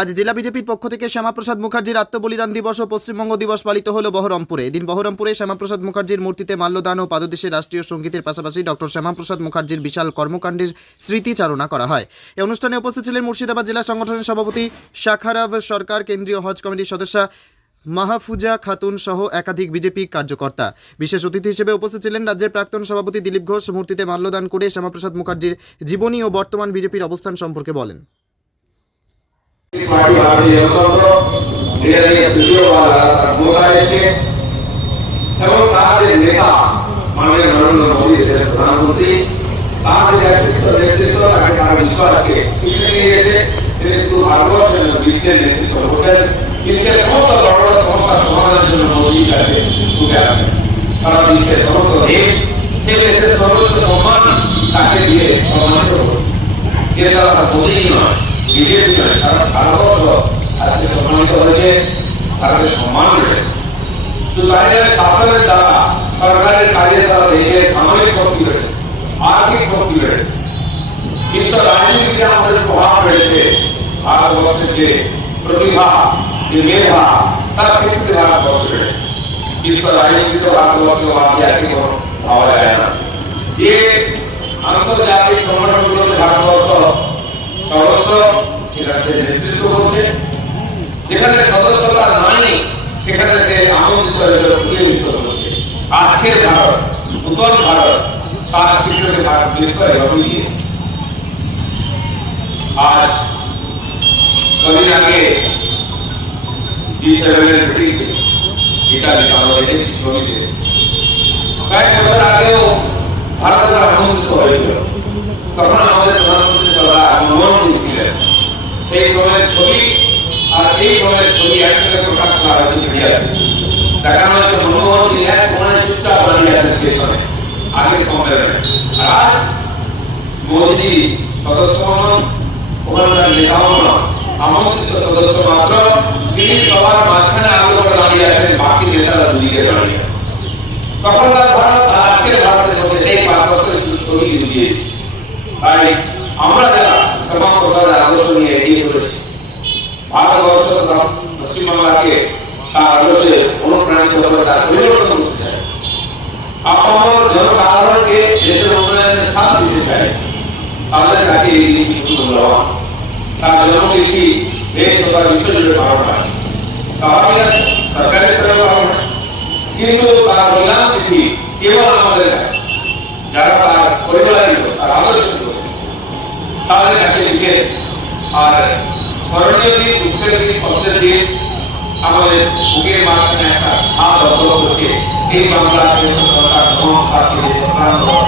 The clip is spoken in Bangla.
আজ জেলা বিজেপির পক্ষ থেকে শ্যামাপ্রসাদ মুখার্জির আত্মবলিদান দিবস ও পশ্চিমবঙ্গ দিবস পালিত হল বহরমপুরে। এদিন বহরমপুরে শ্যামাপ্রসাদ মুখার্জির মূর্তিতে মাল্যদান ও পাদদেশে রাষ্ট্রীয় সঙ্গীতের পাশাপাশি ডক্টর শ্যামাপ্রসাদ মুখার্জির বিশাল কর্মকাণ্ডের স্মৃতিচারণা করা হয়। এই অনুষ্ঠানে উপস্থিত ছিলেন মুর্শিদাবাদ জেলা সংগঠনের সভাপতি শাখারাব সরকার, কেন্দ্রীয় হজ কমিটির সদস্য মাহফুজা খাতুন সহ একাধিক বিজেপি কার্যকর্তা। বিশেষ অতিথি হিসেবে উপস্থিত ছিলেন রাজ্যের প্রাক্তন সভাপতি দিলীপ ঘোষ। মূর্তিতে মাল্যদান করে শ্যামাপ্রসাদ মুখার্জির জীবনী ও বর্তমান বিজেপির অবস্থান সম্পর্কে বলেন। শুধু ভারতবর্ষ এবং বিশ্বের নেতৃত্ব বিশ্বের সমস্ত বড় সমাধানের জন্য মোদীর কাছে ঢুকে আসেন সারা সম্মান তাকে দিয়ে সম্মানিত মোদী নয় বিজেপি নয় তারা ভারতবর্ষ আজকে সম্মানিত হয়েছে তাদের সম্মান রয়েছে শুধু তাই নয় শাসনের দ্বারা সরকারের কাজের দ্বারা দেশের সামরিক শক্তি রয়েছে আর্থিক শক্তি রয়েছে বিশ্ব রাজনীতিতে আমাদের প্রভাব রয়েছে ভারতবর্ষের যে প্রতিভা যে মেধা তার স্বীকৃতি ভারতবর্ষ রয়েছে বিশ্ব রাজনীতিতে ভারতবর্ষ আধ্যাত্মিক ভাবা যায় না যে আন্তর্জাতিক সংগঠনগুলোতে ভারতবর্ষ সদস্য সেটা সে নেতৃত্ব করছে। যেখানে সদস্যতা নাই, সেখানে সে হয়ে পুরস্কৃত করছে আজকের ভারত, নূতন ভারত, তার স্বীকৃতি ভারত বিশ্ব এবং আজ কদিন আগে জি আমরা দেখেছি ছবিতে কয়েক বছর আগেও ভারতের আনন্দিত হয়েছিল তখন আমাদের প্রধানমন্ত্রী সভা মনমোহন সিং ছিলেন সেই ছবি আর এই সময়ের ছবি একসাথে প্রকাশ করা হয়েছে দেখানো হয়েছে মনমোহন সিং এক কোনায় চুপচাপ দাঁড়িয়ে আছেন আগের সম্মেলনে। আর আজ মোদী সদস্য নন ওখানকার আমন্ত্রিত সদস্য মাত্র। তিনি সবার মাঝখানে আলো করে দাঁড়িয়ে আছেন, বাকি নেতারা দুদিকে দাঁড়িয়ে। আছেন তখনকার পশ্চিমবাংলাকে তার আদর্শে অনুপ্রাণিত করে তার পরিবর্তন করতে চাই আপনার জনসাধারণকে দেশের উন্নয়নের সাথ দিতে চাই তাদের কাছে এই জিনিস কিছু মূল্যবান তার জন্মতিথি দেশ তথা বিশ্ব জুড়ে পালন হয় স্বাভাবিক আছে সরকারের স্তরেও পালন হয় কিন্তু তার কল্যাণ তিথি কেবল আমাদের কাছে যারা তার পরিবারিত তার আদর্শ তাদের কাছে বিশেষ আর স্মরণীয় দিন দুঃখের দিন কষ্টের দিন আমাদের বুকের মাঝখানে একটা হাত অবলম্বন করে এই বাংলাদেশ সরকার সমস্ত